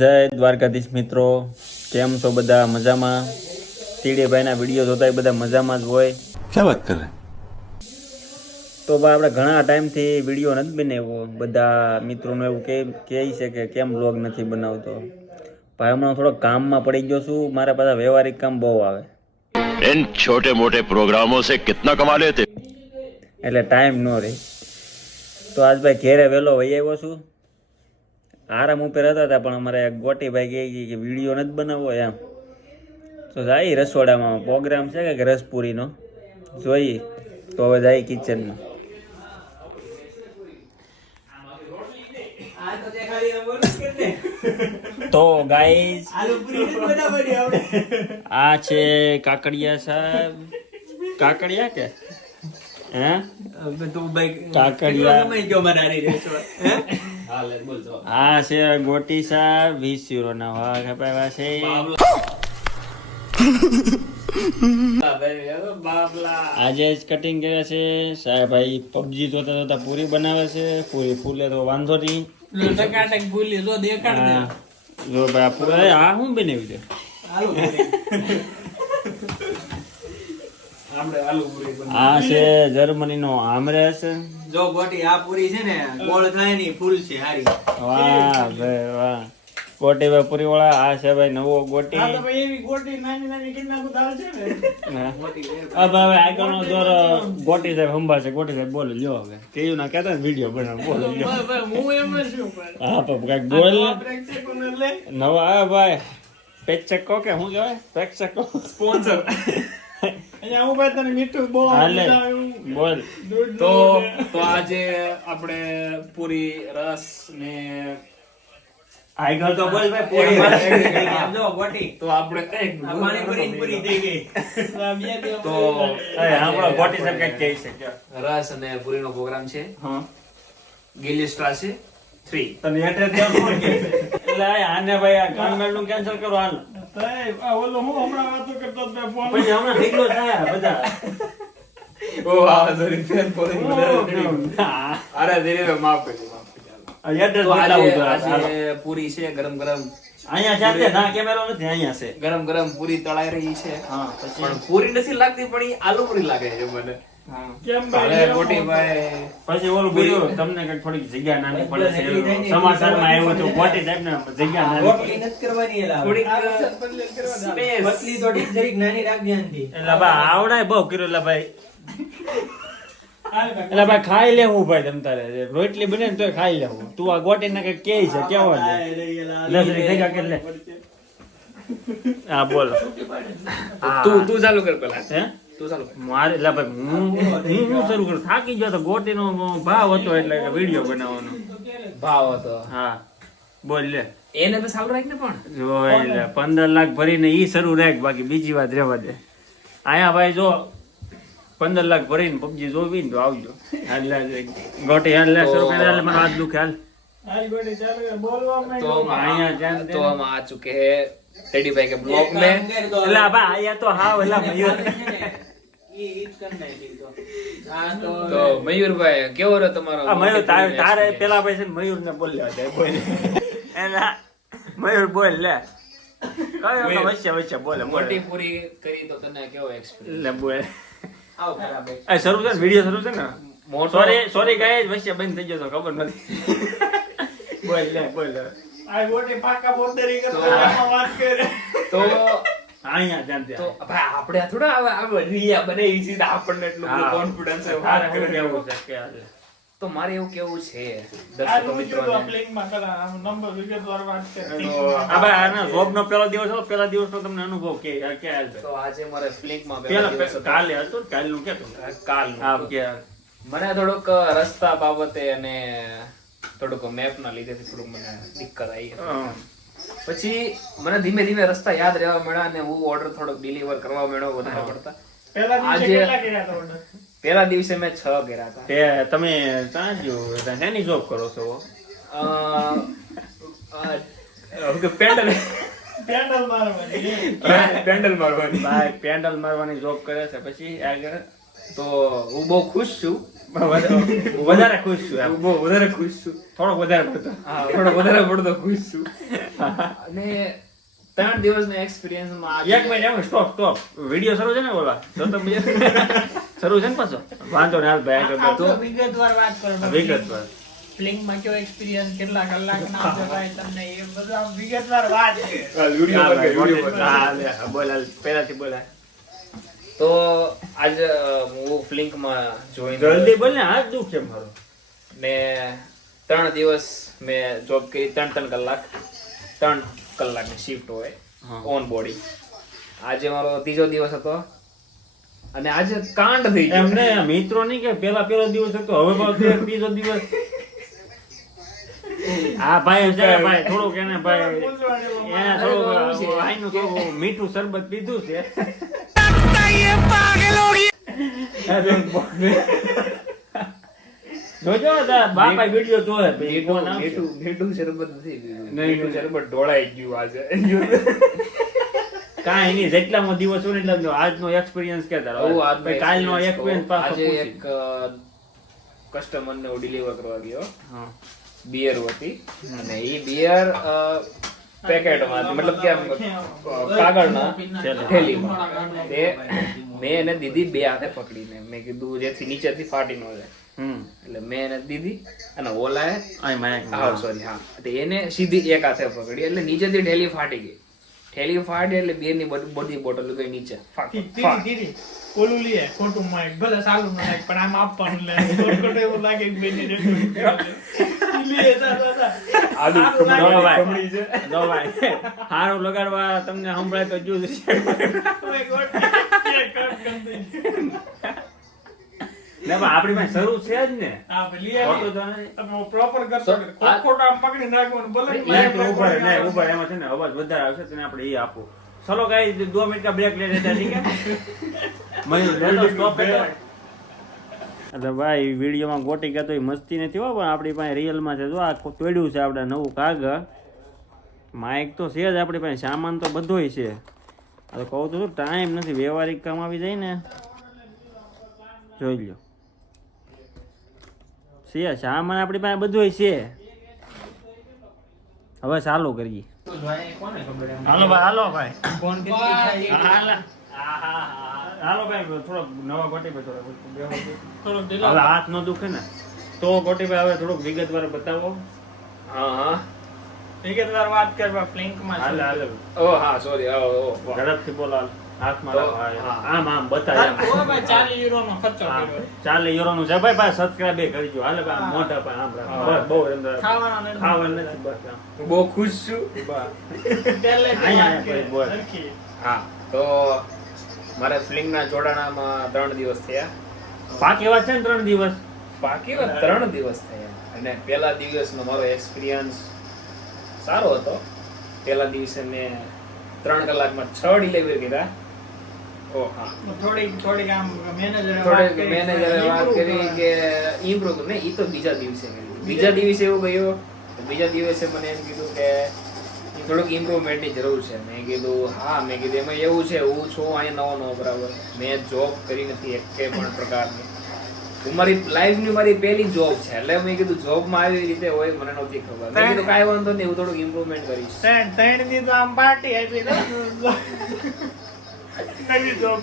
જય દ્વારકાધીશ મિત્રો, કેમ છો બધા? મજામાં? તીડેભાઈના વિડીયો જોતા બધા મજામાં જ હોય. ક્યાં વાત કરે? તો ભાઈ આપણે ઘણા ટાઈમથી વિડીયો નથી બનાવ્યો. બધા મિત્રોને એવું કહે છે કે કેમ વ્લોગ નથી બનાવતો. ભાઈ હમણાં થોડો કામમાં પડી ગયો છું. મારા પાછા વ્યવહારિક કામ બહુ આવે. इन छोटे मोटे प्रोग्रामों से कितना कमा लेते? એટલે ટાઈમ ન રહે. તો આજ ભાઈ ઘેરે વહેલો વહી આવ્યો છું. આરામ ઉપર હતા પણ અમારે ગોટીભાઈ કહે કે વિડીયો નથી બનાવવો એમ. તો જાય રસોડામાં પ્રોગ્રામ છે કે રસપુરીનો જોઈએ. તો હવે જાય કિચનમાં. તો ગાઈઝ આ છે કાકડિયા સાહેબ. કાકડિયા કે હે કાકડિયા. આ છે ગોટી સાહેબ. 20 યુરોના વાઘ અપાવ્યા છે. આજે જ કટિંગ કર્યા છે સાહેબ. ભાઈ પબજી જોતા જોતા પૂરી બનાવે છે. પૂરી ફૂલે તો વાંધો નહીં. જો ભાઈ પૂરા આ શું બનાવ્યું છે? આ છે જર્મની નો આમરેસ. જો ગોટી આ પૂરી છે ને ગોળ થાય ની ફૂલ છે હારી. વાહ ભાઈ વાહ. ગોટી ભાઈ પૂરી વાળા. આ છે ભાઈ નવો ગોટી. આ તો ભાઈ એવી ગોટી નાની નાની કેટલા બધા છે ને. હા ભાઈ આગળનો દોર ગોટી સાહેબ સંભાળશે. ગોટી સાહેબ બોલો લ્યો હવે. કેવું ના કહેતા વિડીયો બનાવ બોલો લ્યો. હું એમ જ છું પણ હા તો કઈક બોલ પ્રેક્ષકોને લે નવા આ ભાઈ પ્રેક્ષકો કે શું કહેવાય? પ્રેક્ષકો સ્પોન્સર અહીંયા હું ભાઈ તને મીઠું બહુ હાલે બોલ. તો આજે આપણે પૂરી રસ ને આગળ તો બોલ ભાઈ પૂરી. જો ગોટી તો આપણે કઈ પાણીપુરી પૂરી થઈ ગઈ. તો આપણો ગોટી સાહેબ કઈક કહી શકે. રસ અને પૂરીનો પ્રોગ્રામ છે. હા ગિલી સ્ટાર છે 3. તને એડ્રેસ દેવું કોણ કે? એટલે આને ભાઈ આ કાનમેલનું કેન્સલ કરો હાલ. ઓલો હું હમણાં વાતો કરતો હતો ફોન પછી હમણાં ઢીકલો થાય બધા. ઓ આ સોરી ફેન પોરી અરે ધીરે માફ કરજો એડ્રેસ તો બતાવું તો આજે પૂરી છે ગરમ ગરમ અહીંયા જાતે ના કેમેરો નથી અહીંયા છે. ગરમ ગરમ પૂરી તળાઈ રહી છે. હા પછી પણ પૂરી નથી લાગતી પણ ઈ આલુ પૂરી લાગે છે મને. કેમ હવે ભાઈ ગોટીભાઈ પછી ઓલું બીજું તમને કઈક થોડીક જગ્યા નાની પડે છે. સમાચારમાં આવ્યું હતું ગોટી સાહેબ ને જગ્યા નાની રોટલી નથી કરવાની એલા થોડીક સ્પેસ પતલી તો જરીક નાની રાખજે આનથી એટલે ભાઈ આવડાય બહુ કર્યું. એટલે ભાઈ એટલે ભાઈ ખાઈ લેવું ભાઈ તમ તારે રોટલી બને ને તોય ખાઈ લેવું. તું આ ગોટી ના કઈ કે છે કેવો છે? લસરી થઈ ગયા કે લે. હા બોલો. તું ચાલુ કર પેલા. હે તું ચાલુ કર. મારે એટલે ભાઈ હું શરૂ કરું. થાકી ગયો તો ગોટીનો ભાવ હતો એટલે વિડીયો બનાવવાનો ભાવ હતો. હા બોલ લે. એને બસ ચાલુ રાખ ને પણ જો એટલે 15 લાખ ભરીને ઈ શરૂ રાખ. બાકી બીજી વાત રહેવા દે. અહીંયા ભાઈ જો 15 લાખ ભરીને પબજી જોવી ને તો આવજો. એટલે ગોટી એટલે શરૂ કરે એટલે મને હાથ દુખે. હાલ હાલ ગોટી ચાલુ કર બોલવા તો અહીંયા જ્યાં તો हम आ चुके हैं टेडी भाई के ब्लॉग में. એટલે ભાઈ અહીંયા તો હા એટલે મયુર તો મયુરભાઈ કેવો રહ્યો તમારો આ મયુર તારે પેલા ભાઈ છે ને મયુર ને બોલ લેવા જાય. બોલ એના મયુર બોલ લે. કયો વચ્ચે વચ્ચે બોલે બોલે મોટી પૂરી કરી તો તને કેવો એક્સપીરિયન્સ? લે બોલ. આવ ખરાબ આ શરૂ છે વિડિયો શરૂ છે ને. મોટો સોરી ગાઈસ વચ્ચે બંધ થઈ ગયો તો ખબર નથી. બોલ લે બોલ લે. આ ગોટી પાકા બોતરી કરતા વાત કરે તો અહીંયા ધ્યાન દે. તો ભાઈ આપણે આ થોડા આ રિયા બનાવી છે તો આપણને એટલું કોન્ફિડન્સ છે તારે શું કહેવું છે કે હાલે? તો મારે એવું કેવું છે આ દર્શકો હું મિત્રોને જો લિંક માં કરા આમ નંબર વિગતવાર વાત કરે તો આ ભાઈ આનો જોબનો પહેલો દિવસ હતો. પહેલા દિવસનો તમને અનુભવ કે હાલ તો આજે મારે ફ્લિંક માં પેલા કાલે હતું ને કાલનું કેતો કાલનું હા હતું. કે મને થોડુંક રસ્તા બાબતે અને થોડુંક મેપ ના લીધે થોડુંક મને દિક્કત આવી પછી મને ધીમે ધીમે રસ્તા યાદ રહેવા મળ્યા અને હું ઓર્ડર થોડોક ડિલિવર કરવા મળ્યો વધારે પડતા. પહેલા દિવસે આજે- કેટલા કર્યા હતા order? પહેલા દિવસે મેં 6 કર્યા હતા. તે તમે ત્યાં જો શેની જોબ કરો છો? પેન્ડલ પેન્ડલ મારવાની પેન્ડલ મારવાની. ભાઈ પેન્ડલ મારવાની જોબ કરે છે. પછી આગળ તો હું બહુ ખુશ છું. વધારે ખુશ છું એમ. હું બહુ વધારે ખુશ છું. થોડોક વધારે પડતો. હા, થોડો વધારે પડતો ખુશ છું. અને 3 દિવસના એક્સપિરિયન્સમાં એક મિનિટ એમ સ્ટોપ વિડિયો શરૂ છે ને બોલા તો તમે શરૂ છે ને પાછો વાંધો ને હાલ ભાઈ આગળ આપણે વિગતવાર વાત કરો વિગતવાર ફ્લિંગમાં કેવો એક્સપિરિયન્સ કેટલા કલાકના આવશે ભાઈ તમને એ બધું આમ વિગતવાર વાત છે. બોલ હાલ પહેલાથી બોલાય તો આજ હું ફ્લિંકમાં જોઈન જલ્દી બોલ ને હાથ દુખ છે મારો. ને 3 દિવસ મેં જોબ કરી 3 કલાક 3 કલાકની શિફ્ટ હોય ઓન બોડી. આજે મારો 3જો દિવસ હતો અને આજે કાંડ થઈ ગયો. એમને મિત્રો નહીં કે પેલો દિવસ હતો હવે પાછો ત્રીજો દિવસ. હા ભાઈ છે ભાઈ થોડુંક એને ભાઈ એને થોડુંક આઈનું થોડું મીઠું શરબત પીધું છે. જોજો બાપા વિડિયો જોવે મીઠું શરબત નથી પીધું. મીઠું શરબત ઢોળાઈ ગયું આજે. કાંઈ નહીં જેટલામાં દિવસ હોય ને એટલા આજનો એક્સપિરિયન્સ કે તારો ભાઈ કાલનો એક્સપિરિયન્સ પાછો આજે એક કસ્ટમર ને ડિલિવર કરવા ગયો. બિયર હતી અને એ બિયર પેકેટમાં મતલબ કે કાગળના થેલીમાં તે મેં એને દીધી 2 હાથે પકડીને. મેં કીધું જેથી નીચેથી ફાટી ન જાય એટલે મેં એને દીધી અને ઓલાએ સોરી હા એને સીધી એક હાથે પકડી એટલે નીચેથી ઠેલી ફાટી ગઈ. ઠેલી ફાટી એટલે બેની બધી બોટલ ગઈ નીચે. ધીરે ઓલું લે ખોટું માઇક ભલે સાલું ન લાગે પણ આમ આપવાનું લે ખોટું એવું લાગે કે બેની લે હારું લગાડવા તમને સંભળાય તો જો આપડી પાસે શરૂ છે જ ને. પ્રોપર કરશો ખોટું આમ પકડી નાખવાનું ભલે ઉભા એમાં છે ને અવાજ વધારે આવશે તને આપણે એ આપો. ચલો ગાઈસ 2 મિનિટ કા બ્રેક ले लेते हैं ठीक है મયુર લે લો સ્ટોપ कर અરે ભાઈ વિડિયોમાં ગોટી ગયા તો મસ્તી નથી હો પણ આપણી પાસે રિયલમાં છે. જો આ તોડ્યું છે આપણે નવું કાગળ માઇક તો છે જ આપણી પાસે સામાન તો બધોય છે. હવે કહું તો ટાઈમ નથી વ્યવહારિક કામ આવી જાય ને જોઈ લ્યો છે સામાન આપણી પાસે બધોય છે. હવે ચાલુ કરીએ. હાલો ભાઈ હાલો ભાઈ થોડો નવા ગોટીભાઈ થોડો હાથ નો દુખે ને તો ગોટીભાઈ હવે થોડુંક વિગતવાર બતાવો. હા વિગતવાર વાત કરવા ફ્લિંકમાં હાલે ઓ હા સોરી ઝડપથી બોલો હાથમાં આમ બતાય તો ભાઈ 40 યુરોનો ખર્ચો કર્યો 40 યુરોનું છે ભાઈ સબસ્ક્રાઇબ કરજો. હાલે ભાઈ મોટા ભાઈ આમ બસ બહુ ખાવાનું નથી બસ હું બહુ ખુશ છું. હા તો મારે ફ્લિંગના જોડાણામાં 3 દિવસ થયા. બાકી વાત છે ને 3 દિવસ બાકી 3 દિવસ થયા અને પહેલા દિવસનો મારો એક્સપિરિયન્સ સારો હતો. પહેલા દિવસે મેં 3 કલાકમાં 6 ડિલિવરી કર્યા. ઓ હા થોડીક આમ મેનેજરે વાત કરી કે ઇમ્પ્રુવ ને ઈ તો બીજા દિવસે કરી. બીજા દિવસે એવું ગયો બીજા દિવસે મને એમ કીધું કે થોડુંક ઇમ્પ્રુવમેન્ટની જરૂર છે. મેં કીધું હા મેં કીધું એમાં એવું છે હું છું અહીંયા નવો બરાબર મેં જોબ કરી નથી એકે પણ પ્રકારની. હું મારી લાઈફની મારી પહેલી જોબ છે એટલે મેં કીધું જોબમાં આવી રીતે હોય મને નહોતી ખબર. મેં કીધું કાંઈ વાંધો નહીં હું થોડુંક ઇમ્પ્રુવમેન્ટ કરીશ. 3 દી તો આમ પાર્ટી આપી દે નવી જોબ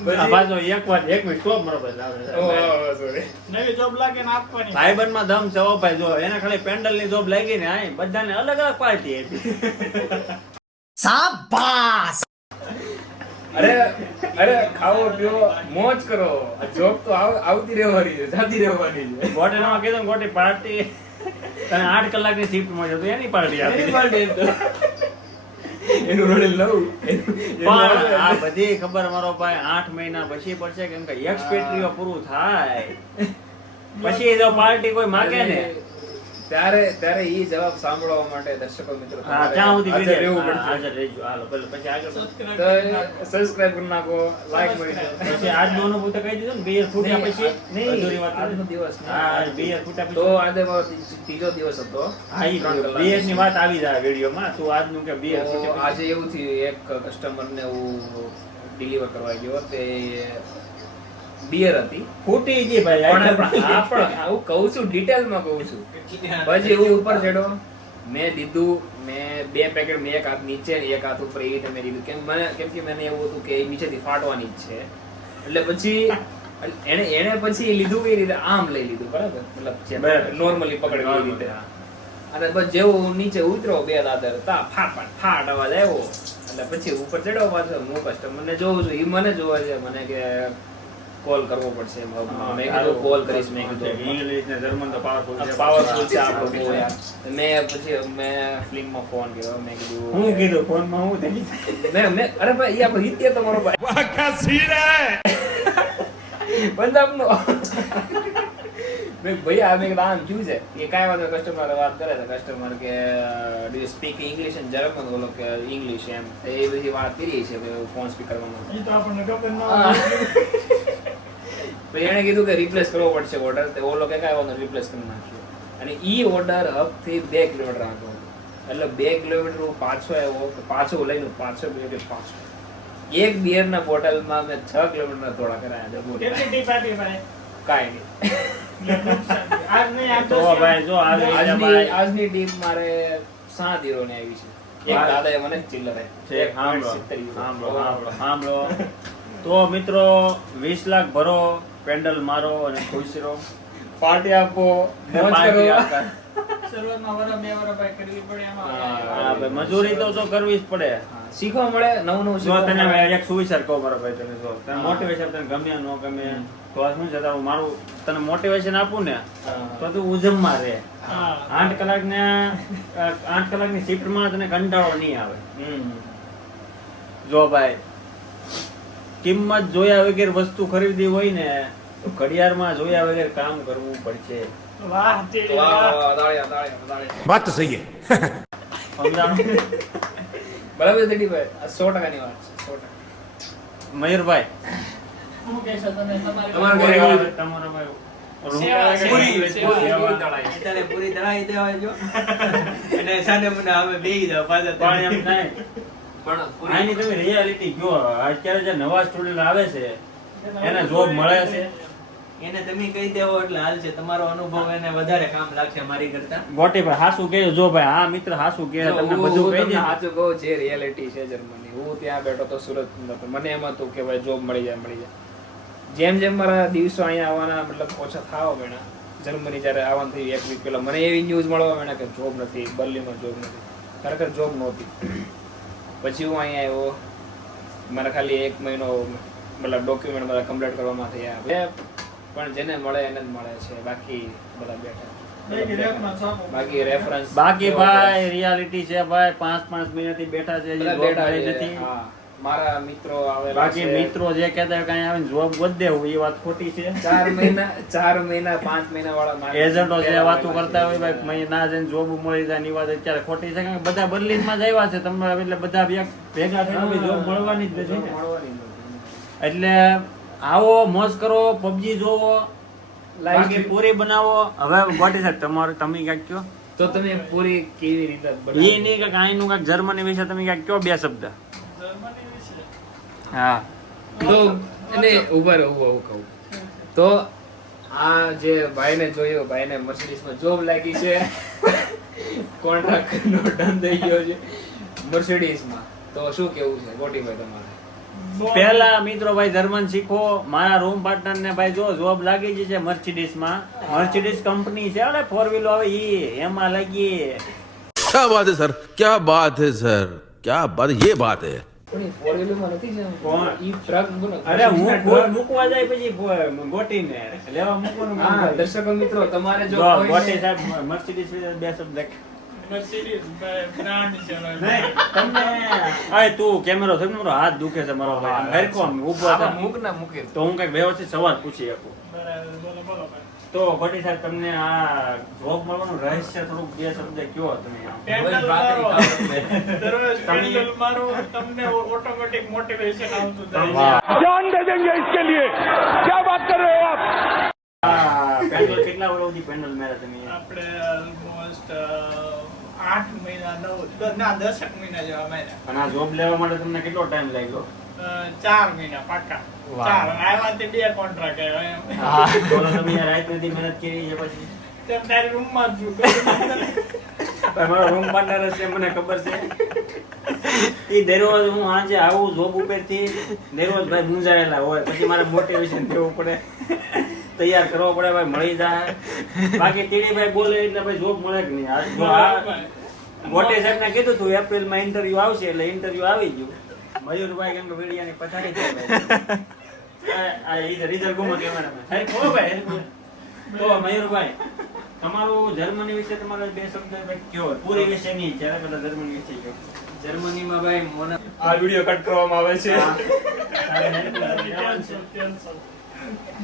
એક મિનિટ સ્ટોપ મારો ભાઈ સોરી નવી જોબ લાગે ને આપવાની ભાઈબંધ માં દમ છે ઓ ભાઈ જો એને ખાલી પેન્ડલ ની જોબ લાગી ને આ બધાને અલગ અલગ પાર્ટી આપી. શાબાશ અરે ખાઓ પીઓ મોજ કરો. જોબ તો આવતી રહેવાની છે જાતી રહેવાની છે. હોટેલમાં કીધું ગોટી પાર્ટી તને 8 કલાકની શિફ્ટ મળે તો એની પાર્ટી આપી. એનું રોડેલ લઉં પણ આ બધી ખબર મારો ભાઈ 8 મહિના પછી પડશે કેમ કે એક્સપેટ્રીઓ પૂરું થાય પછી જો પાર્ટી કોઈ માંગે ને ત્યારે ઈ જવાબ સાંભળવા માટે દર્શકો મિત્રો ક્યાં સુધી હાજર રહેવું હાજર રહેજો. હાલો પછી આગળ સબસ્ક્રાઇબ કરી નાખો લાઈક કરી દો. પછી આજનો અનુભવ તો કહી દીધો ને બે ફૂટ્યા પછી અધૂરી વાત આજનો દિવસ હા બે ફૂટ્યા તો પછી આજે મારો ત્રીજો દિવસ હતો. હા ઈ બે ની વાત આવી જાય વિડિયોમાં તું આજનું કે બે તો આજે એવું થયું એક કસ્ટમર ને હું ડિલિવર કરવા ગયો તે બિયર હતી ફૂટી ગઈ ભાઈ પણ હું કહું છું ડિટેલમાં કહું છું. પછી હું ઉપર ચડ્યો, મેં દીધું, મેં 2 પેકેટ, મેં એક હાથ નીચે ને એક હાથ ઉપર, એવી રીતે મેં દીધું. કેમ કે મને એવું હતું કે એ નીચેથી ફાટવાની જ છે. એટલે પછી એને પછી લીધું કઈ રીતે, આમ લઈ લીધું, બરાબર, મતલબ નોર્મલી પકડવી એવી રીતે. અને બસ જેવું નીચે ઉતરો 2 દાદર ફાટ અવાજ આવ્યો. એટલે પછી ઉપર ચડ્યો પાછો. હું કસ્ટમરને જોઉં છું, એ મને જોવે છે, મને કે કોલ કરવો પડશે. મેં કીધું કોલ કરીશ. મેં કીધું ઇંગ્લિશ ને જર્મન તો પાવરફુલ છે આપણો બહુ યાર. મેં ફિલ્મમાં ફોન કર્યો. મેં કીધું હું કીધું ફોનમાં હું થઈ મેં અરે ભાઈ ઈ આપણો હિત્ય તમારો ભાઈ પંજાબનો. મેં ભાઈ આ મેં આમ ક્યું છે એ કાંઈ વાંધો. કસ્ટમર વાત કરે છે, કસ્ટમર કે do you speak English and German, બોલો કે ઇંગ્લિશ એમ. એ બધી વાત કરી છે કે ફોન સ્પીકરમાં. ઈ તો આપણને ખબર ન હોય. પછી એણે કીધું કે રિપ્લેસ કરવો પડશે ઓર્ડર. ઓલો કે કાંઈ વાંધો રિપ્લેસ કરી નાખ્યો. અને ઈ ઓર્ડર હબથી 2 કિલોમીટર આગળ, એટલે 2 કિલોમીટર પાછો આવ્યો, પાછો લઈને પાછો એક બિયરના બોટલમાં મેં 6 કિલોમીટર થોડા કરાયા. કેટલી ટીપ આપી ભાઈ? કાંઈ નહીં. આજ નહીં, આજ તો ભાઈ જો આજની ટીમ મારે 7 હીરો ને આવી છે. એક દાદાએ મને જ ચિલ્લર સાંભળો. તો મિત્રો 20 લાખ ભરો, પેન્ડલ મારો અને ખુશ રહો, પાર્ટી આપો, મોજ પાર્ટી કરો. આપતા. શરૂઆતમાં વરસ 2 વરસ ભાઈ કરવી પડે એમાં. હા ભાઈ, મજૂરી તો કરવી જ પડે. શીખવા મળે, નવું જો શીખવા તને મળે. એક સુવિચાર કહું મારા ભાઈ, તને જો તને મોટિવેશન તને ગમે ન ગમે તો આ શું છે, તારું મારું તને મોટિવેશન આપું ને તો તું ઉજમમાં રહે. હા. 8 કલાકની શિફ્ટમાં તને કંટાળો નહીં આવે. હમ. જો ભાઈ, કિંમત જોયા વગર વસ્તુ ખરીદવી હોય ને તો ઘડિયાળમાં જોયા વગર કામ કરવું પડશે. વાહ તેરી વાહ, વાહ. વાહ, તાળીયા. बात तो सही है. સમજાણું? બરાબર છે દીપભાઈ, આ 100% ની વાત છે. 100%. મયુરભાઈ, શું કહેશો તમે? તમારે ઘરે તમારો એવું? તમારો ભાઈ સેવા, પૂરી, સેવા. પૂરી તળાઈ. અત્યારે પૂરી તળાવી દેવા જો અને સાને મને અમે બેહી જાવ પાછા પણ એમ નહીં. પણ પૂરી આની તમે રિયાલિટી કયો, અત્યારે જે નવા સ્ટુડન્ટ આવે છે એને જોબ મળે છે. એને તમે કહી દેવો એટલે હાલ છે. તમારો અનુભવ એને વધારે કામ લાગશે મારી કરતા. ગોટીભાઈ હાસુ કહેજો. જો ભાઈ આ મિત્ર હાસુ કહે જો, તમને હું બધું કહી તમને દે. સાચું કહું, જે રિયાલિટી છે જર્મની, હું ત્યાં બેઠો તો સુરત નતો. મને એમ હતું કે ભાઈ જોબ મળી જાય. જેમ જેમ મારા દિવસો અહીંયા આવવાના મતલબ ઓછા થવા માંડ્યા, જર્મની જ્યારે આવવાનું થયું 1 વીક પહેલા, મને એવી ન્યૂઝ મળવા માંડ્યા કે જોબ નથી, બર્લિનમાં જોબ નથી. ખરેખર જોબ નહોતી. પછી હું અહીંયા આવ્યો, મારા ખાલી 1 મહિનો મતલબ ડોક્યુમેન્ટ બધા કમ્પ્લીટ કરવામાં થયા. પણ જેને મળે એને જ મળે છે, બાકી બધા બેઠા. બાકી રેફરન્સ બાકી ભાઈ રિયાલિટી છે ભાઈ, 5-5 મહિનાથી બેઠા છે, હજી બધા job બેઠા મળી છે. નથી. હા. મારા મિત્રો આવેલા બાકી છે. મિત્રો જે કહેતા હોય કાંઈ આવીને જોબ વધ દેવું એ વાત ખોટી છે. 4 મહિના 5 મહિના વાળા માણસ એજન્ટો જે વાતો કરતા હોય ભાઈ મહિના જઈને જોબ મળી જાય ની વાત અત્યારે ખોટી છે. કારણ કે બધા બર્લિનમાં જ આવ્યા છે તમારા, એટલે બધા ભેગા થઈને જોબ મળવાની જ નથી ને. મળવાની નથી. એટલે આવો, મોજ કરો, પબજી જોવો, બાકી પૂરી બનાવો. હવે ગોટી સાહેબ તમારું તમે ક્યાંક કયો, તો તમે પૂરી કેવી રીતે એ બનાવી? નહીં કે અહીંનું કાંઈક જર્મની વિશે તમે ક્યાંક કયો 2 શબ્દ. જર્મની વિશે. હા તો એને ઉભા રહો, હું કહું તો આ જે ભાઈને જોયો, ભાઈને મર્સિડીઝમાં જોબ લાગી છે, કોન્ટ્રાક્ટનો ડન થઈ ગયો છે મર્સિડીઝમાં. તો શું કેવું છે ગોટીભાઈ તમારે? પહેલા મિત્રો ભાઈ જર્મન શીખો. મારા રૂમ પાર્ટનર ને ભાઈ જો જોબ લાગી ગઈ છે મર્સિડીઝ માં. મર્સિડીઝ કંપની છે અરે 4 વ્હીલ આવે ઈ, એમાં લાગી. क्या बात है सर, क्या बात है सर, क्या बात, ये बात है. પણ એ 4 વ્હીલમાં નથી છે. કોણ? ઈ ટ્રક બોલો. અરે હું ખુદ મૂકવા જાય પછી ગોટીને લેવા મૂકવાનું કામ હા, કરે. દર્શકો મિત્રો તમારે જો જો કોઈને- ગોટી સાહેબ મર્સિડીઝ વિશે 2 શબ્દ. મર્સિડીઝ બ્રાન્ડ છે. નહીં તમને અરે તું કેમેરો છે, મારો હાથ દુખે છે મારો ભાઈ. આમ હરખો આમ ઊભો આમાં થા. મૂક ના મૂકે તો હું કઈક વ્યવસ્થિત સવાલ પૂછી શકું. બરાબર, બોલો બોલો ભાઈ. તો ગોટી સાહેબ તમને આ જોબ મળવાનું રહસ્ય થોડુંક 2 શબ્દ કયો તમે આમ? પેન્ડલ મારો. દરરોજ પેન્ડલ મારો, તમને ઓટોમેટિક મોટિવેશન આવતું જાય. વાહ. जान दे देंगे इसके लिए, क्या बात कर रहे हो आप. આ પેન્ડલ કેટલા વર્ષ સુધી પેન્ડલ મેળા તમે? આપણે ઓલમોસ્ટ 8 મહિના 9 ના 10 મહિના જેવા માર્યા. અને આ જોબ લેવા માટે તમને કેટલો ટાઈમ લાગ્યો? 4 મહિના પાકા. વાહ. 4 અને આવ્યા તે 2 કોન્ટ્રાક્ટ આવ્યા એમ. હા બોલો તમે યાર રાત નથી મહેનત કરી છે પછી તેમ તારી રૂમમાં જ છું. કશું ભાઈ મારો રૂમ પાર્ટનર છે મને ખબર છે એ દરરોજ હું આજે આવું જોબ ઉપરથી દરરોજ ભાઈ મૂંઝાયેલા હોય પછી મારે મોટિવેશન દેવું પડે તૈયાર કરવો પડે ભાઈ મળી જાય બાકી તીડીભાઈ બોલે એટલે ભાઈ જોબ મળે કે નહીં આ જો આ મોટે સાહેબને કીધું તું એપ્રિલમાં ઇન્ટરવ્યુ આવશે એટલે ઇન્ટરવ્યુ આવી ગયું મયુરભાઈ કેમ કે વીડિયાની પથારી છે આ રિઝલ્ટ ગુમો કેમેરામાં સાહેબ કહો ભાઈ તો મયુરભાઈ તમારું જર્મની વિશે તમારો 2 શબ્દ ભાઈ કયો પૂરી વિશે નહીં જ્યારે પેલા જર્મની વિશે કયો જર્મનીમાં ભાઈ આ વિડિયો કટ કરવામાં આવે છે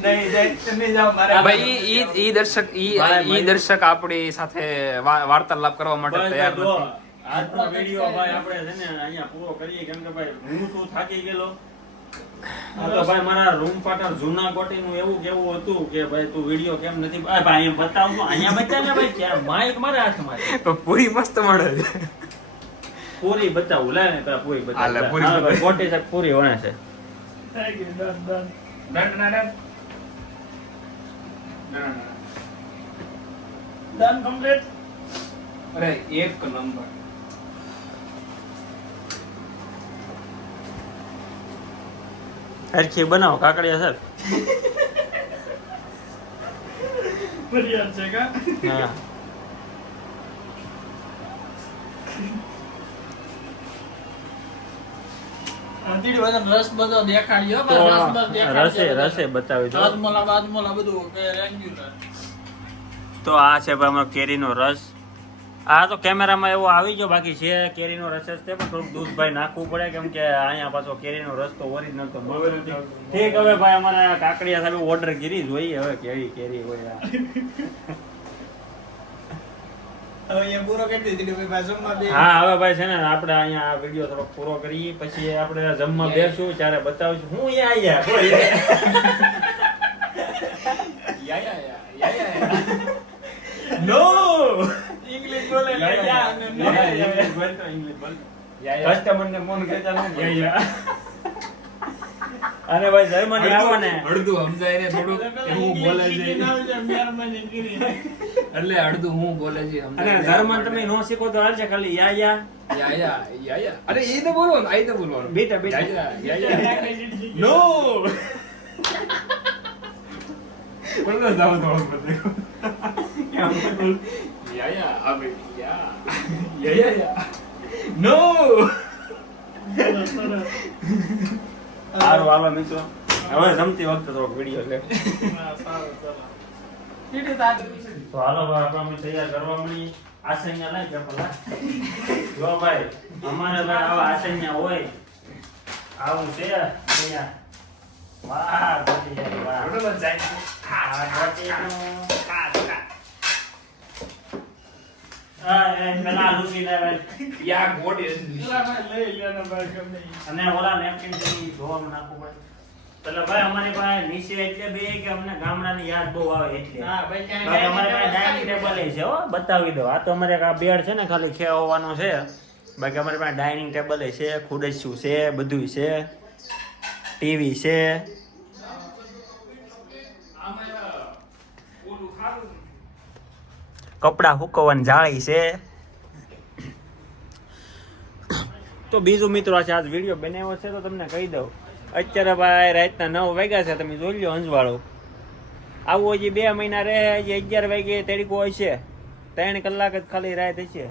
નહીં જાય તમે જાઓ મારે. ભાઈ ઈ દર્શક આપણી સાથે વાર્તાલાપ કરવા માટે તૈયાર નથી આજનો વિડિયો ભાઈ આપણે છે ને અહીંયા પૂરો કરીએ કેમ કે ભાઈ હું શું થાકી ગયેલો આ તો ભાઈ મારા રૂમ પાર્ટનર જૂના કોટીનું એવું કેવું હતું કે ભાઈ તું વિડિયો કેમ નથી ભાઈ એમ બતાવું અહીંયા બતાવ ને ભાઈ ક્યાં માઈક મારા હાથમાં છે તો પૂરી મસ્ત મળે છે પૂરી બતાવું લે ને પેલા પૂરી હા, લે, બતાવું પૂરી હા, ભાઈ, બતાવ. કોટી સાહેબ પૂરી વણે છે થઈ ગયું, done. Done complete? અરે એક નંબર હરખી બનાવો કાકડિયા સાહેબ ફરિયાદ છે કા? હા તીડી વજન રસ બધો દેખાડ્યો તો પણ રસ બસ દેખાડજો. રસે બતાવી દો રાજમોલા બાજમોલા બધું કે રેગ્યુલર. તો આ છે ભાઈ અમારો કેરીનો રસ આ તો કેમેરામાં એવો આવી ગયો બાકી છે કેરીનો રસ જ છે પણ થોડુંક દૂધ ભાઈ નાખવું પડે કેમ કે અહીંયા પાછો કેરીનો રસ તો ઓરિજિનલ તો મળતો નથી ઠીક હવે ભાઈ અમારે કાકડિયા સાહેબ ઓર્ડર કરી જોઈએ હવે કેવી કેરી હોય આ. હવે અહીંયા પૂરો કરી દીધી કે ભાઈ જમવા બે. હા હવે ભાઈ છે ને આપણે અહીંયા આ વિડીયો થોડો પૂરો કરીએ પછી આપણે જમવા બેસું ત્યારે બતાવીશું હું અહીંયા નો ઇંગ્લિશ બોલે ને યા ને નો. કસ્ટમર ને ફોન કરતા ન અને ભાઈ જર્મની આવો ને અડધું સમજાય ને થોડુંક કે હું બોલે છે ઇંગ્લિશ ના મહેરબાની કરી. એટલે અડધું હું બોલે છે અને જર્મન તમે નો શીખો તો હાલશે ખાલી યા અરે એ તો બોલવાનું આ તો બોલવાનું બેટા બેટા નો. બોલો જાવ તો બધે અબે નો સરસ, સરસ. સારું હાલો મિત્રો હવે જમતી વખતે થોડોક વિડીયો લે હા, સારું, સારું. તીડી તારી. તો હાલો ભાઈ આપણે અમે તૈયાર કરવા મળી આસૈયા લાઈ કે પેલા જો ભાઈ અમારે ભાઈ આવા આસૈયા હોય આવું છે અહીંયા વાહ ગોટી જાય વાહ આ ગોટીનું પેલા લૂસી લેવાય યા ગોડી પેલા ભાઈ લઈ લે ને ભાઈ ગમે ઈ. અને ઓલા નેપકિન થી ધોવામાં નાખવું પડે એટલે ભાઈ અમારી પાસે નીચે એટલે બે કે અમને ગામડાની યાદ બહુ આવે એટલે હા, ભાઈ ક્યાંય બાકી અમારે પાસે ડાઇનિંગ ટેબલ છે હો બતાવી દો આ તો અમારે એક આ બેડ છે ને ખાલી ખેવાનો છે બાકી અમારી પાસે ડાઇનિંગ ટેબલ છે ખુરશીયું છે બધું છે ટીવી છે કપડા સુકવવાની જાળી છે તો બીજું મિત્રો આ વિડીયો બનાવ્યો છે તો તમને કહી દઉં અત્યારે ભાઈ રાતના 9 વાગ્યા છે તમે જોઈ લો અંજવાળો આવું હજી 2 મહિના રહે હજી 11 વાગે તડકો હોય છે 3 કલાક જ ખાલી રાત હશે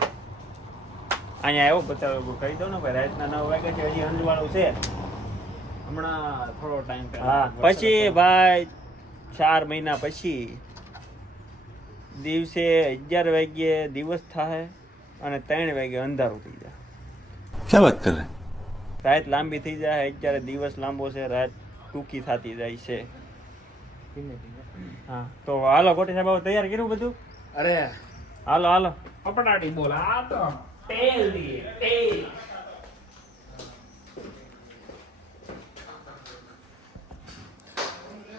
અહીંયા એવો બતાવો કહી દઉં ને ભાઈ રાતના 9 વાગ્યા છે હજી અંજવાળું છે હમણાં થોડો ટાઈમ હા પછી ભાઈ 4 મહિના પછી દિવસે 11 વાગ્યે દિવસ થાય અને 3 વાગ્યે અંધારું થઈ જાય क्या बात कर रहे हैं રાત લાંબી થઈ જાય અત્યારે દિવસ લાંબો છે રાત ટૂંકી થતી જાય છે હા તો હાલો ગોટી સાહેબ હવે તૈયાર કર્યું બધું અરે હાલો હાલો પપડાટી બોલ આ તો તેલ દીએ તેલ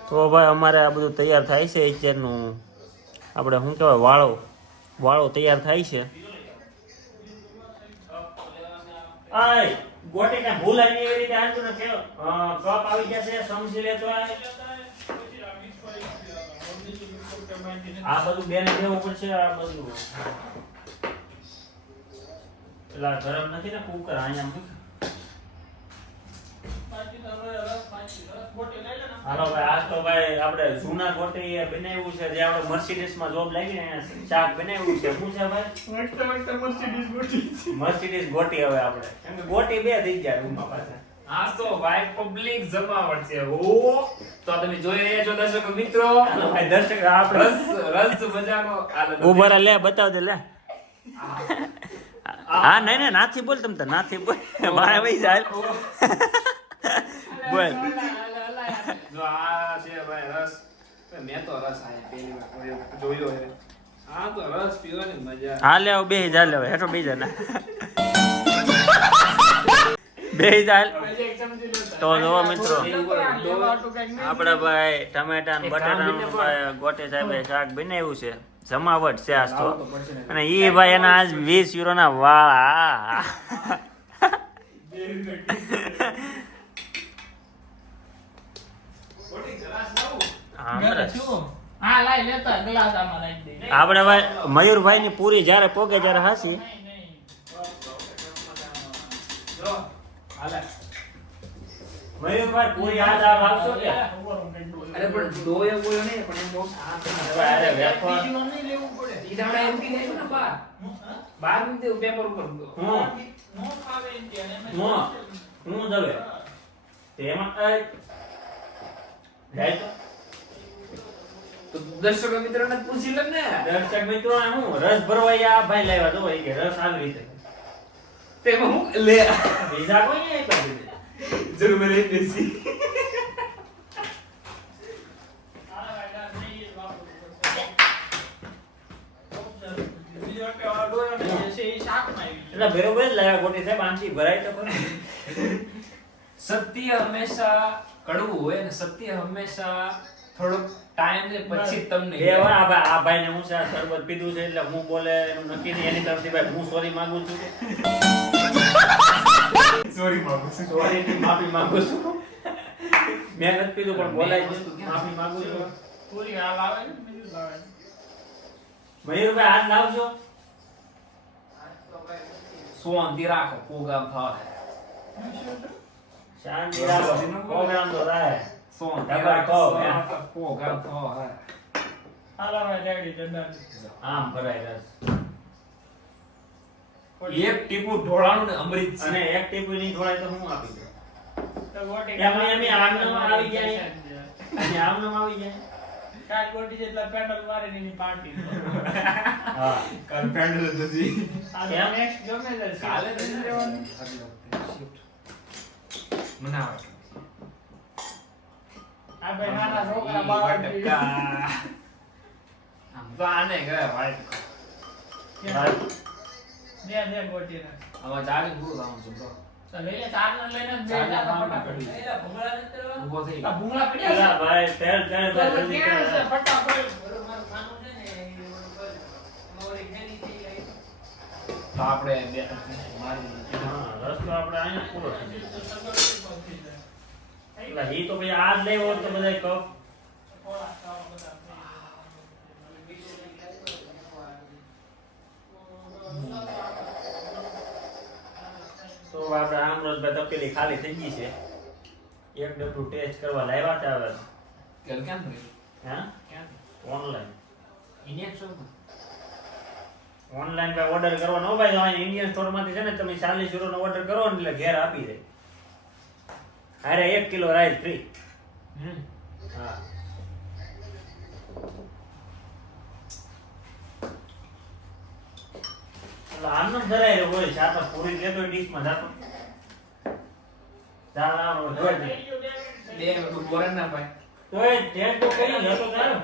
તો ભાઈ અમારે આ બધું તૈયાર થાય છે અત્યારનું આપણે શું કહેવાય વાળો તૈયાર થાય છે આય ગોટી કાંઈ ભૂલાય નહીં એવી રીતે હાલતું ને કપ આવી ગયા છે સમજી લેતો આ બધું બેને દેવું પડશે આ બધું પેલા ગરમ નથી ને કુકર અહીંયા મૂક હાલો ભાઈ આજ તો ભાઈ આપણે જૂના ગોટી બનાવ્યું છે જે આપણે મર્સિડીઝ માં જોબ લાગી ને શાક બનાવ્યું છે શું છે ભાઈ મર્સિડીઝ ગોટી હવે આપણે કેમ કે ગોટી બે થઈ ગયા રૂમમાં પાછા આ તો ભાઈ પબ્લિક જમાવટ છે ઓ તો તમે જોઈ રહ્યા છો દર્શક મિત્રો ભાઈ દર્શક આપણે રસ મજાનો ઉભા રે લે બતાવ દે લે હા નહીં નહીં નાથી બોલ તમ તો નાથી બોલ મારે વહી જાય બોલ જો આ છે ભાઈ રસ મેં તો રસ આયા પહેલી વાર જોયો હે આ તો રસ પીવાની મજા હા લે બે જા લે હેઠો બે જા ના બે જા તો જો મિત્રો આપણે ભાઈ ટમેટા ને બટાટાનું ગોટે સાહેબે શાક બનાવ્યું છે જમાવટ છે આજ તો અને ઈ ભાઈ એના આજ 20 યુરો ના વાળા હા લાઈ લેતા ગ્લાસ આમાં નાખી દે આપણે ભાઈ મયુરભાઈ ની પૂરી જયારે પોગે ત્યારે હાસી મયુરભાઈ પૂરી આજ આપ આપશો કે અરે પણ ડોયો બોયો નહીં પણ એમ બહુ અરે વેફર નહીં લેવું પડે ઈ તમને એમ કી દેજો ને બાર મૂકી દે પેપર ઉપર હું નો ખાવે એમ કે અને હું દવે તેમાં કઈ જાય તો દર્શક મિત્રોને પૂછી લે ને દર્શક મિત્રો હું રસ ભરવાઈ આ ભાઈ લાવ્યા જો કે રસ આવી રીતે તેમાં હું લે બીજા કોઈ નહીં આપ્યા દીધે જરૂર મેરે દેસી એટલે બરોબર જ લાવ્યા ગોટી સાહેબ આમથી ભરાય તો ખરી સત્ય હંમેશા કડવું હોય અને સત્ય હંમેશા થોડોક ટાઈમ ને પછી તમને બે વાર આ ભાઈ ને હું છે આ શરબત પીધું છે એટલે હું બોલે એનું નક્કી નહીં એની તરફથી ભાઈ હું સોરી માંગુ છું સોરી માગું છું સોરી ની માફી માંગુ છું મેં નથી પીધું પણ બોલાય છે માફી માંગુ છું પૂરી હાલ આવે ને બીજું લાવે મયુરભાઈ હાથ લાવજો શાંતિ રાખો પ્રોગ્રામ થાય શાંતિ રાખો પ્રોગ્રામ તો થાય શાંતિ તમારે રાખો કહો, એમ. પ્રોગ્રામ થાય હાલ આવે ડેડી ડંડા આમ ભરાય રસ એક ટીપુ ઢોળાનું ને અમૃત છે. અને એક ટીપુ ની ઢોળાય તો હું આપી દઉં તો ગોટી એમ આમનામ આવી જાય આમનામ આવી જાય કાટ ગોટી જેટલા પેન્ડલ મારે ની પાર્ટી હા કાલ પેન્ડલ જતી કેમ? નેક્સ્ટ ગમે તે કાલે નહીં રહેવાનું મનાવે આ ભાઈ નાના છોકરા બાળક આમ તો આને કહેવાય વાઈટ દે ગોટી ને આમાં ચાલી પૂરું થવાનું છે bro. તો લઈ લે ચાર ને લઈને જ બે ચાર ને જાતા કામ ફટાફટ. કરી. એલા ભૂંગળા નથી કરવા? ઊભો થઈ આ ભૂંગળા પડ્યા પેલા છે? ભાઈ તેલ તેલ તો જલ્દી ક્યાં છે? કર. ફટાફટ. બરોબર, ખાનું છે ને, એ બરોબર. મોરી ખેલી થઈ ગઈ. તો આપણે બે મારી હા રસ્તો આપણે અહીંયા પૂરો થઈ ગયો. તો સગવડ થઈ જાય. એટલે ઈ તો ભાઈ આજ લેવો હોત તો બધાય કહો થોડા ખાવા બધા થઈ તો આપણે આમરોજભાઈ તપેલી ખાલી થઈ ગઈ છે એક ડબલું ટેસ્ટ કરવા લાવ્યા હતા હવે કેમ કેમ થયું હા કેમ ઓનલાઈન ઇન્ડિયન શો ઓનલાઈન ભાઈ ઓર્ડર કરવાનો હો ભાઈ અહીં ઇન્ડિયન સ્ટોર માંથી છે ને તમે 40 યુરોનો ઓર્ડર કરો ને એટલે ઘેર આપી દે અરે 1 કિલો રાઈસ ફ્રી હા એટલે આનંદ ધરાય રહ્યો હોય સાતો પૂરી લેતો ડીશમાં જાતો ચાલ આમ જોઈ દે બે મિનિટ બોરે ના ભાઈ તોય ટેસ્ટ તો કરી લેતો તારો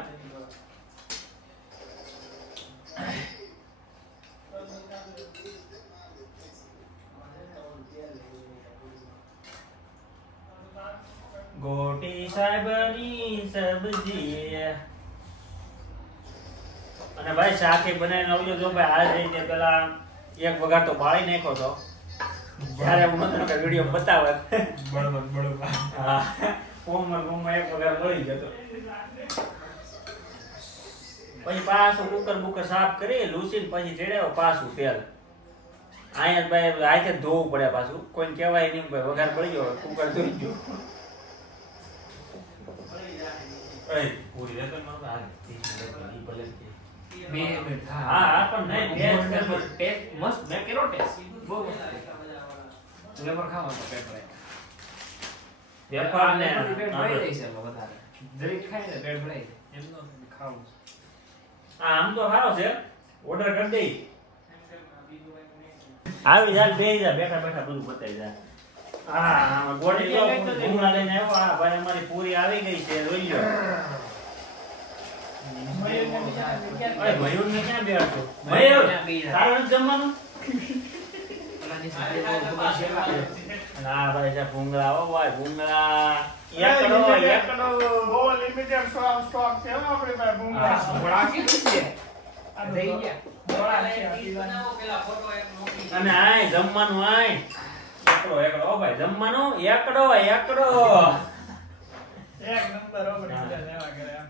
ગોટી સાહેબની સબ્જી અને ભાઈ શાકે બનાવીને આવજો જો ભાઈ આ રીતે પેલા એક વઘાર તો બાળી નાખ્યો તો જ્યારે હું નતો કે વિડીયો બતાવત બળવા હા ફોનમાં એક વગર મળી જતો પછી પાછું કુકર સાફ કરી લૂસીને પછી ચડાવ્યો પાછું તેલ અહીંયા ભાઈ હાથે ધોવું પડે પાછું કોઈને કહેવાય નહીં ભાઈ વઘાર પડી ગયો કુકર ધોઈ ગયો પૂરી રહેતો નતો આ ભલે બે મિનિટ હા પણ નહીં ટેસ્ટ મસ્ત મેં કેરો ટેસ્ટ બહુ મસ્ત ફ્લેવર ખાવા તો પેટ ભરાય વેપારને પેટ ભરાઈ જાય છે એમાં વધારે જરીક ખાય ને પેટ ભરાઈ જાય એમ નો ખાવું આમ તો સારો છે ઓર્ડર કરી દઈ આવી જાય બે જા બેઠા બેઠા બધું બતાઈ જાય હા ગોળી ભૂંગળા લઈને આવ્યો હા ભાઈ અમારી પૂરી આવી ગઈ છે જોઈ લો અરે મયુર ને ક્યાં બેઠો મયુર તારે નથી જમવાનું ના ભાઈ છે ભૂંગળા હો ભાઈ ભૂંગળા એકડો બહુ લિમિટેડ સ્ટોક છે આપણે ભાઈ ભૂંગળા બડા કે છે આ દઈ ગયા અને આય જમવાનું આય એકડો હો ભાઈ જમવાનું એકડો એક નંબર ઓપન લેવા ગયા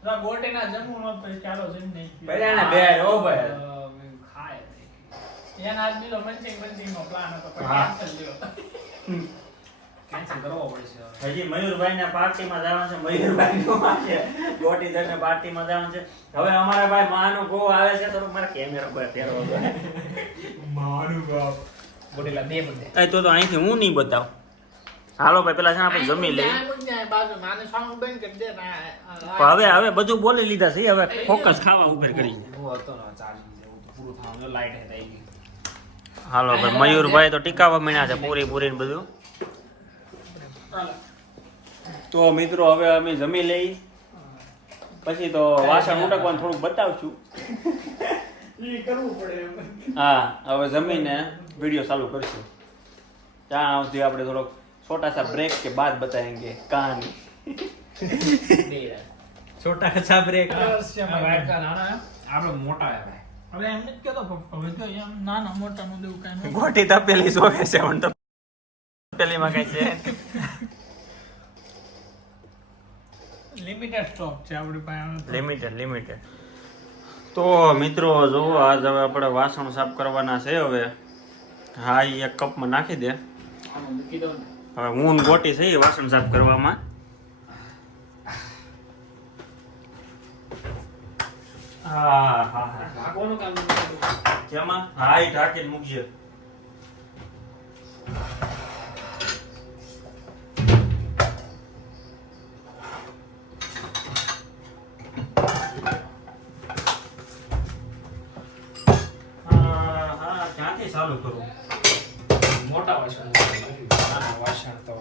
જો ગોટીના જમવું ન તો ચાલો જમ નહીં પહેલા ને બે હો ભાઈ ખાય એના આજની તો મંચિંગ નો પ્લાન હતો પણ હા. કેન્સલ લ્યો કેન્સલ કરવો પડશે હજી મયુરભાઈ ના પાર્ટીમાં જવાનું છે મયુરભાઈ નું છે ગોટી જઈને પાર્ટીમાં જવાનું છે હવે અમારા ભાઈ માનો ગો આવે છે તો મારા કેમેરા પર ફેરવો મારું બાપ બોટેલા બે બંને તો અહીંથી હું નહીં બતાવ હાલો ભાઈ પેલા છે ને આપણે જમી લઈએ બાજુ માને સાઉન્ડ બંધ કરી દે પણ હવે બધું બોલી લીધા છે હવે ફોકસ ખાવા ઉપર કરી હું હતો ને ચાર્જિંગ જેવું તો પૂરું થવાનું લાઈટ હે થઈ ગઈ હાલો ભાઈ મયુરભાઈ તો ટીકાવા મીણ્યા છે પૂરી ને બધું તો મિત્રો હવે અમે જમી લઈ પછી તો વાસણ ઉટકવાનું થોડુંક બતાવશું ઈ કરવું પડે હા હવે જમીને વિડિયો ચાલુ કરશું ત્યાં સુધી આપણે થોડોક छोटा सा ब्रेक के बाद बताएंगे कहानी छोटा सा ब्रेक આપણે મોટા હે ભાઈ હવે એમ જ કેતો હવે તો એમ નાના મોટા નું દેવું કાઈ गोटी तपेली सोगे છે પણ તો તપેલી માં કઈ છે લિમિટેડ સ્ટોક છે આપણી પાસે લિમિટેડ તો મિત્રો જો આજ હવે આપણે વાસણ સાફ કરવાના છે હવે હા ઈ એક કપમાં નાખી દે આમાં મૂકી દો ને હવે હું ને ગોટી છે ઈ વાસણ સાફ કરવામાં હા હા ભાગવાનું કામ નથી. જેમાં હા ઈ ઢાંકીને મૂકજે હા ક્યાંથી ચાલુ કરું મોટા વાસણ નાના વાસણ તો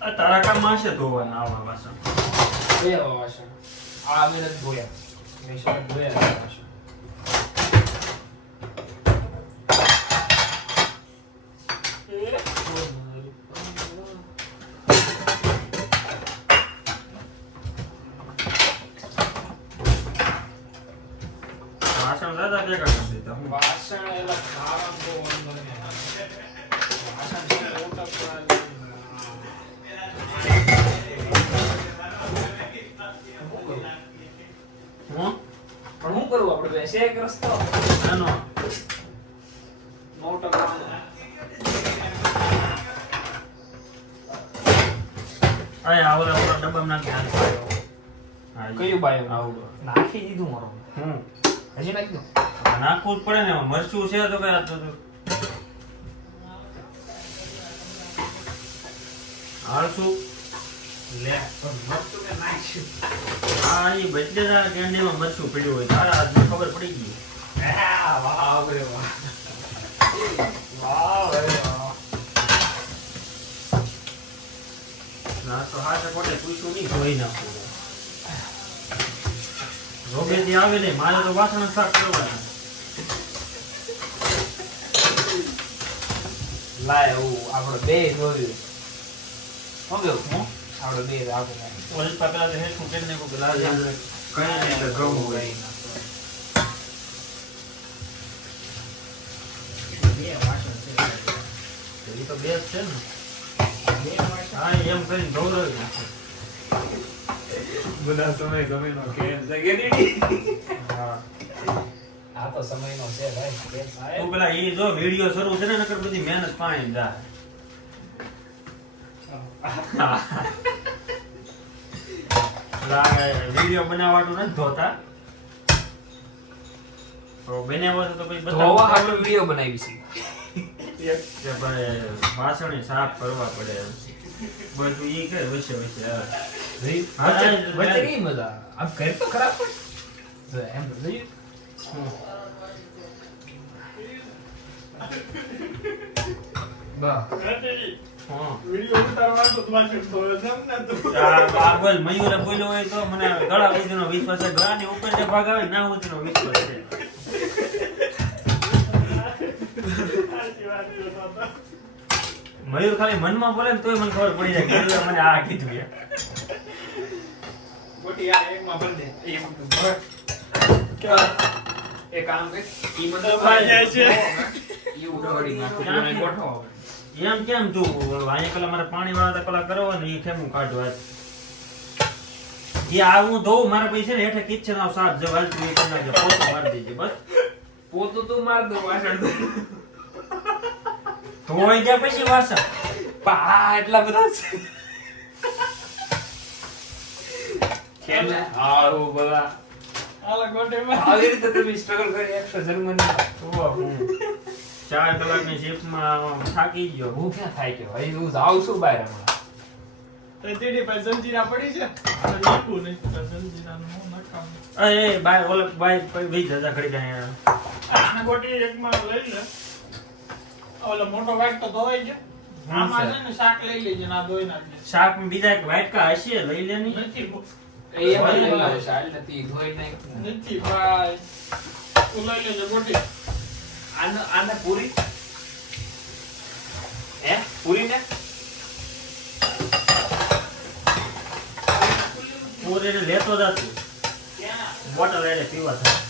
આ તારા કામમાં છે ધોવાના આવા વાસણ બે વાસણ આ મેં નથી ધોયા મેં શાયદ ધોયા છે વાસણ વાસણ દાદા ભેગા કરી દીધા હું વાસણ એલા ખાવા બહુ વાંધો નહીં વાસણ છે મોટા પડા હું પણ શું કરવું આપણે બેસે એક રસ્તો આનો મોટો કામ આય આવરા ડબ્બામાં નાખી નાખી હા કયું બાયો નાવડો નાખી દીધું મારો હું હજી નાખી દો નાખવું જ પડે ને એમાં મરચું છે તો કઈ હાલશું લે તો મસ્ત કે નાખ્યું હા એ બચલેલા કેન્ડીમાં મરચું પડ્યું હોય તારા હાથમાં ખબર પડી ગઈ વાહ રે વાહ વાહ રે વાહ ના તો હાથે પોતે પૂછ્યું નહીં ધોઈ નાખવું રોગેથી આવે નહીં મારે તો વાસણ સાફ કરવાના લાય આપણે બે જોયું હું ગયું હું આપણે બે રાખો ઓલી પકડા તો હેઠું કરી નાખું કે લાલ કઈ નહીં એટલે ઘઉં હોય એ તો બેસ છે ને હા એમ કરીને ગૌરવ નાખે બધા સમય સમયનો ખેલ છે કે નહીં? હા આ તો સમયનો છે ભાઈ ખેલ થાય. તું પેલા એ જો વિડિયો શરૂ છે ને નકર બધી મહેનત પાણી જાય વિડિયો બનાવવાનું નથી ધોતા તો બનાવો તો પછી ધોવા બતાવો હાટુ વિડિયો બનાવી છે. કે ભાઈ વાસણ સાફ કરવા પડે બધું ઈ કે વચ્ચે વચ્ચે હા. વચ્ચે કઈ મજા આમ ઘર તો ખરાબ પણ જો એમ તો જોઈએ. બા હા. વિડીયો ઉતારવાનો તો પાછળ તો જમને તો આ બોલ મયુરે બોલ્યો હોય તો મને ગળા સુધીનો વિશ્વાસ છે ગળાની ઉપર જે ભાગ આવે ના સુધીનો વિશ્વાસ છે સાચી વાત છે તો. મયુર ખાલી મનમાં બોલે ને તોય મને ખબર પડી જાય કે મયુરે મને આ કીધું છે ગોટી આ એકમાં ભર દે એક કામ કર ઈ મને દબાઈ જાય છે. ઈ ઉડાડી નાખું અને ગોઠવો. એમ કેમ તું અહીંયા પેલા મારે પાણી વાળા પેલા કરો ને એ કેમ હું કાઢવા એ આ હું ધોઉં મારા પૈસા ને હેઠે કિચન આવ સાફ જવાલ તું એ કરી નાખજે પોતો મારી દેજે બસ પોતું તું માર દો વાસણ તો ધોઈ જાય પછી વાસણ પા એટલા બધા છે ખેલ આવો બધા આલા ગોટીમાં આવી રીતે તમે સ્ટ્રગલ કરી એકસો જર્મની તો હું 4 કલાકની શિફ્ટમાં થાકી ગયો હું ક્યાં થાય કે ભાઈ હું જાઉં છું બહાર હમણાં તો દીદી પર જંજીરા પડી છે તો લીકું નહીં તો જંજીરાનું હું નકામ અરે બાય ઓલો બાય ભાઈ દાદા ખડી જાય આ ગોટી એકમાં લઈ લે ઓલો મોટો વાઈટ તો ધોવાઈ ગયો આમાં છે ને શાક લઈ લેજે ના ધોઈ નાખજે શાક બીજા એક વાટકા હશે લઈ લે ની નથી એ એમાં લઈ લો શાલ નથી ધોઈ નાખ નથી ભાઈ તું લઈ લેજે ગોટી આને પૂરી હે પૂરી ને પૂરે લેતો જાતું બોટલ એને પીવા થાય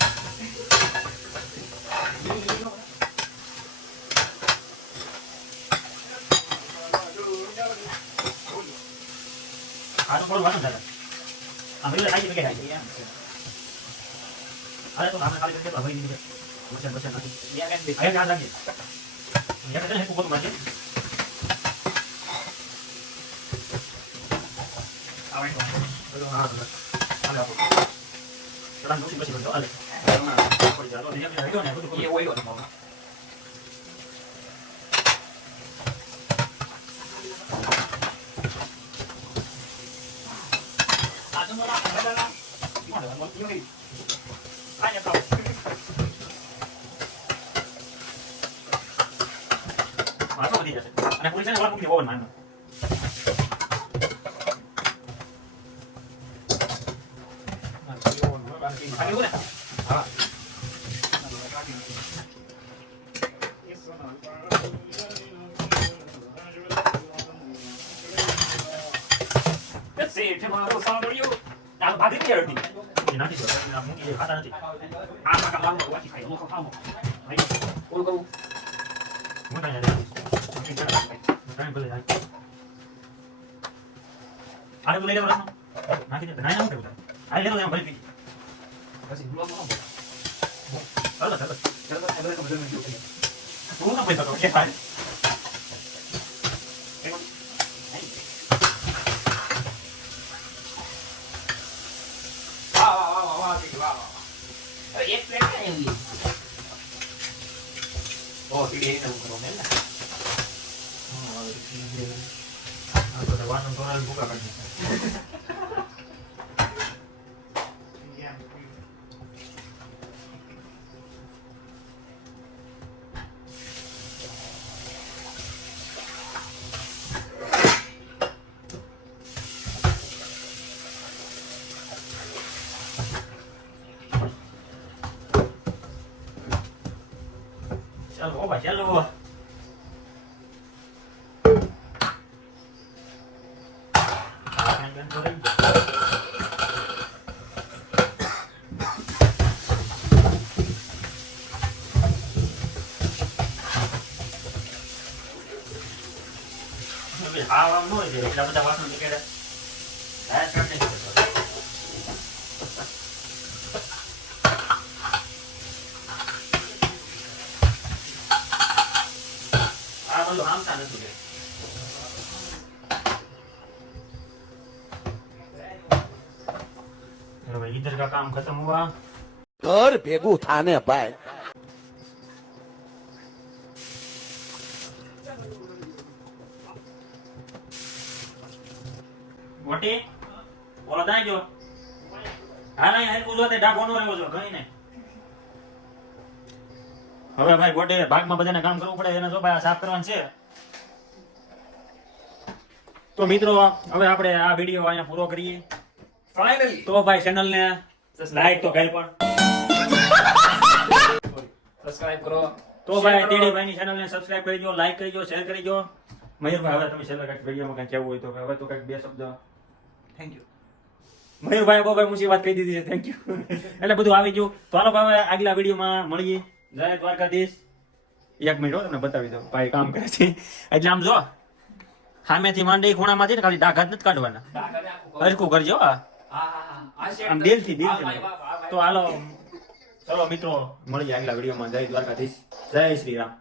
આ તો થોડું વાસણ થાય આ ભાઈ લાગી કે થાય અરે તો આપણે ખાલી કરી દે ભાઈ ની બચન બચન નાખી આયા યાદ રાખજે યાદ કરે પોત મારજે આવાય તો હા હાલ આપો ચલા નો પછી પછી હાલ પડી જાતો ને કે રહ્યો ને બધું એ ઓઈલો ને મામા આ તો મોરા બદલા કોણ બોલ ક્યું ગઈ આયા તો માસો વધી જશે અને પોલીસ ને વાળા મૂકી ઓવન મારનો ખાલી ઓને હા let's see tomorrow સાંભળ્યો આ ભાગી ગઈ હતી એ નાખી દો આ મૂકી દે ખાતા નથી આ કાકા લાવો વાકી ખાઈ હું ખામો ભાઈ ઓલું કરું હું ના યાર મૂકી દે ભાઈ ભલે આય આરે બોલે લેવા નાખી દે ના ના હું કરું આ લેતો એમ ભરી પી પછી બ્લોગ માં ચાલો ચાલો ચાલો હવે તો બધું જોઈ તું ના પૈસા તો કે ભાઈ એક પ્લેટ કાંઈ એવી ઓ સીડી એને કરો ને આ તો વાસણ ધોનાર ભૂકા કાઢી ચાલો બાબા ચાલો આમ ન હોય છે એટલા બધા વાસણ નીકળે આ કાઢી નાખો. આ બધું આમતા નથી. भाई इधर का काम खत्म हुआ. घर भेगू थाने पाए મોટી બોલો દાઈ ગયો. હા નહીં હાલ પૂછો તે ડાકો નો રહેવો જો કઈ નહીં. હવે ભાઈ ગોટે ભાગમાં બધાને કામ કરવું પડે એને જો ભાઈ આ સાફ કરવાનું છે. તો મિત્રો હવે આપણે આ વિડીયો અહીંયા પૂરો કરીએ. ફાઇનલી તો ભાઈ ચેનલ ને લાઈક તો કરી પણ સબસ્ક્રાઇબ કરો. તો ભાઈ ટીડી ભાઈ ની ચેનલ ને સબસ્ક્રાઇબ કરજો, લાઈક કરજો, શેર કરજો. મયુરભાઈ હવે તમે છેલ્લે કઈક વિડીયોમાં કઈ કહેવું હોય તો હવે તો કઈક બે શબ્દ. Thank you. મયુરભાઈ બહુ ભાઈ મુસી વાત કહી દીધી છે. Thank you. એટલે બધું આવી ગયું. તો હાલો ભાઈ આગલા વિડીયોમાં મળીએ. જય દ્વારકાધીશ. 1 મિનિટ હો તમને બતાવી દઉં ભાઈ કામ કરે છે એટલે આમ જો સામેથી માંડી ખૂણામાંથી ને ખાલી ડાઘા જ નથી કાઢવાના. હરખું કરજો. હા આમ દિલથી તો હાલો ચલો મિત્રો મળીએ આગલા વિડીયોમાં. જય દ્વારકાધીશ. જય શ્રી રામ.